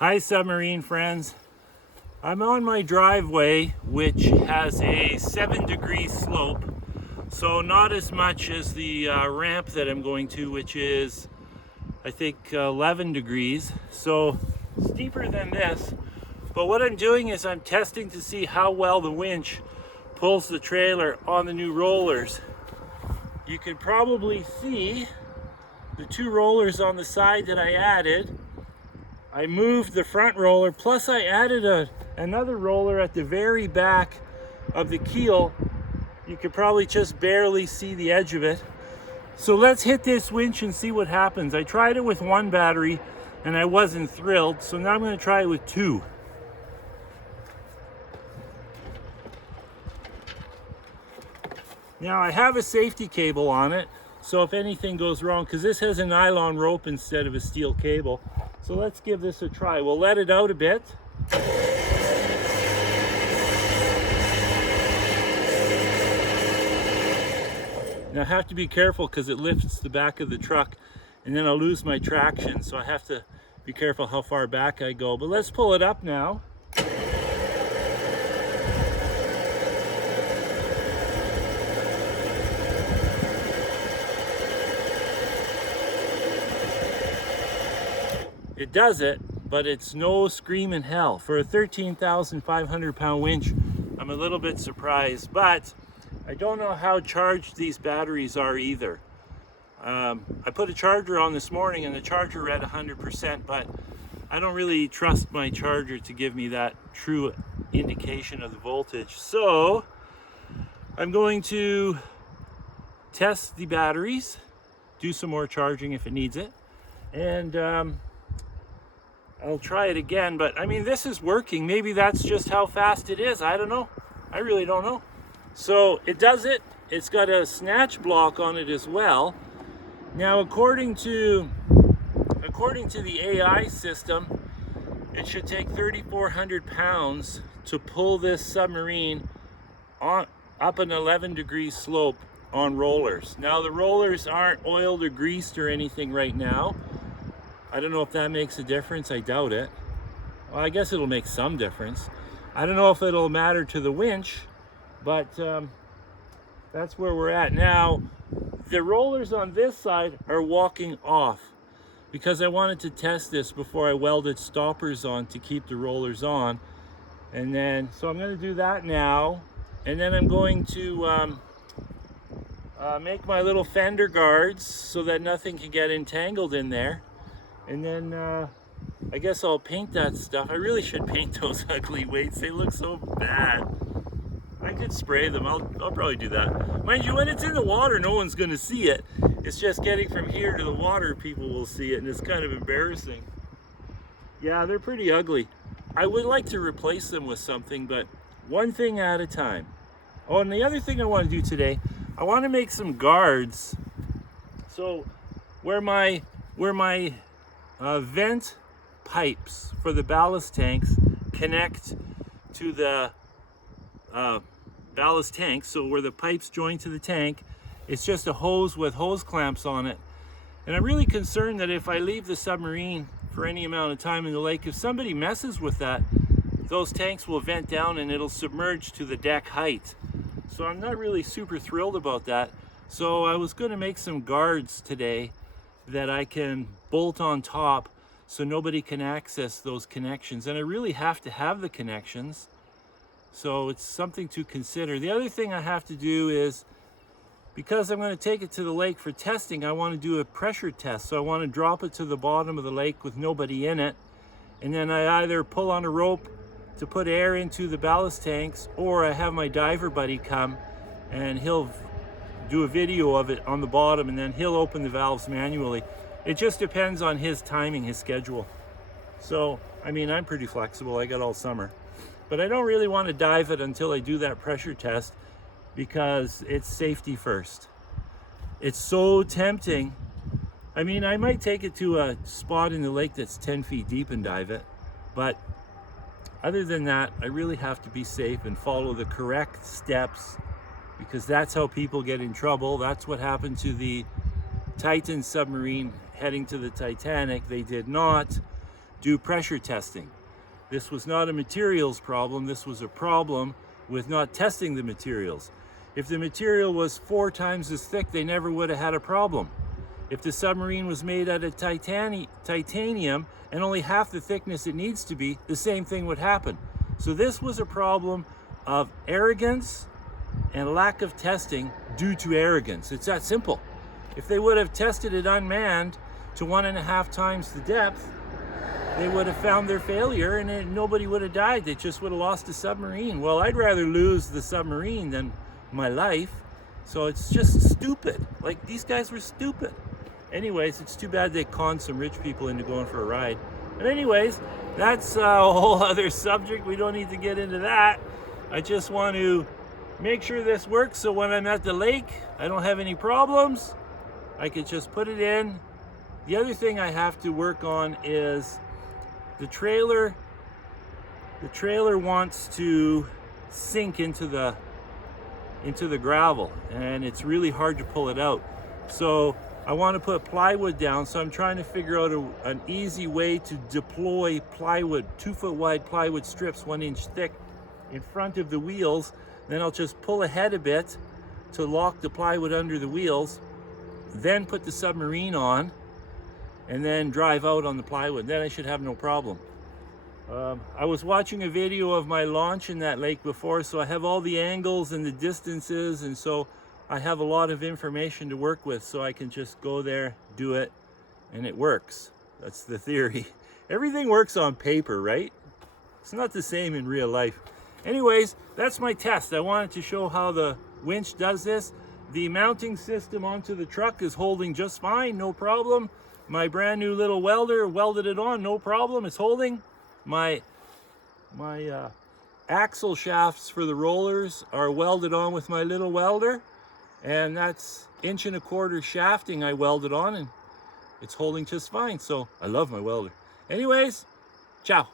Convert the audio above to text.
Hi submarine friends. I'm on my driveway, which has a 7-degree slope, so not as much as the ramp that I'm going to, which is I think 11 degrees, so steeper than this. But what I'm doing is I'm testing to see how well the winch pulls the trailer on the new rollers. You can probably see the two rollers on the side that I added. I moved the front roller, plus I added another roller at the very back of the keel. You could probably just barely see the edge of it. So let's hit this winch and see what happens. I tried it with one battery and I wasn't thrilled, so now I'm going to try it with two. Now I have a safety cable on it, so if anything goes wrong, because this has a nylon rope instead of a steel cable. So let's give this a try. We'll let it out a bit. Now I have to be careful because it lifts the back of the truck and then I'll lose my traction. So I have to be careful how far back I go. But let's pull it up now. It does it, but it's no screaming hell. For a 13,500 pound winch, I'm a little bit surprised, but I don't know how charged these batteries are either. I put a charger on this morning and the charger read 100%, but I don't really trust my charger to give me that true indication of the voltage. So I'm going to test the batteries, do some more charging if it needs it, and I'll try it again. But I mean, this is working. Maybe that's just how fast it is. I don't know. I really don't know. So it does it. It's got a snatch block on it as well. Now, according to the AI system, it should take 3,400 pounds to pull this submarine up an 11-degree slope on rollers. Now, the rollers aren't oiled or greased or anything right now. I don't know if that makes a difference. I doubt it. Well, I guess it'll make some difference. I don't know if it'll matter to the winch, but that's where we're at now. The rollers on this side are walking off because I wanted to test this before I welded stoppers on to keep the rollers on. And then, so I'm going to do that now. And then I'm going to make my little fender guards so that nothing can get entangled in there. And then I guess I'll paint that stuff. I really should paint those ugly weights. They look so bad. I could spray them. I'll probably do that. Mind you, when it's in the water, no one's going to see it. It's just getting from here to the water, people will see it, and it's kind of embarrassing. Yeah, they're pretty ugly. I would like to replace them with something, but one thing at a time. Oh, and the other thing I want to do today, I want to make some guards. So where my vent pipes for the ballast tanks connect to the ballast tank, so where the pipes join to the tank, it's just a hose with hose clamps on it. And I'm really concerned that if I leave the submarine for any amount of time in the lake, if somebody messes with that, those tanks will vent down and it'll submerge to the deck height. So I'm not really super thrilled about that. So I was going to make some guards today that I can bolt on top so nobody can access those connections. And I really have to have the connections. So it's something to consider. The other thing I have to do is, because I'm going to take it to the lake for testing, I want to do a pressure test. So I want to drop it to the bottom of the lake with nobody in it. And then I either pull on a rope to put air into the ballast tanks, or I have my diver buddy come and he'll do a video of it on the bottom, and then he'll open the valves manually. It just depends on his timing, his schedule. So, I mean, I'm pretty flexible. I got all summer. But I don't really want to dive it until I do that pressure test because it's safety first. It's so tempting. I mean, I might take it to a spot in the lake that's 10 feet deep and dive it. But other than that, I really have to be safe and follow the correct steps, because that's how people get in trouble. That's what happened to the Titan submarine heading to the Titanic. They did not do pressure testing. This was not a materials problem, this was a problem with not testing the materials. If the material was 4 times as thick, they never would have had a problem. If the submarine was made out of titanium and only half the thickness it needs to be, the same thing would happen. So this was a problem of arrogance and lack of testing due to arrogance. It's that simple. If they would have tested it unmanned to 1.5 times the depth, they would have found their failure and nobody would have died. They just would have lost the submarine. Well, I'd rather lose the submarine than my life. So it's just stupid. Like, these guys were stupid. Anyways, it's too bad they conned some rich people into going for a ride. But anyways, that's a whole other subject. We don't need to get into that. I just want to make sure this works so when I'm at the lake, I don't have any problems. I could just put it in. The other thing I have to work on is the trailer. The trailer wants to sink into the gravel, and it's really hard to pull it out. So I want to put plywood down, so I'm trying to figure out an easy way to deploy plywood, 2-foot wide plywood strips, 1 inch thick, in front of the wheels. Then I'll just pull ahead a bit to lock the plywood under the wheels, then put the submarine on, and then drive out on the plywood. Then I should have no problem. I was watching a video of my launch in that lake before, so I have all the angles and the distances, and so I have a lot of information to work with, so I can just go there, do it, and it works. That's the theory. Everything works on paper, right? It's not the same in real life. Anyways, that's my test. I wanted to show how the winch does this. The mounting system onto the truck is holding just fine, no problem. My brand new little welder welded it on, no problem, it's holding. My axle shafts for the rollers are welded on with my little welder, and that's 1.25 inch shafting I welded on, and it's holding just fine. So I love my welder. Anyways, ciao.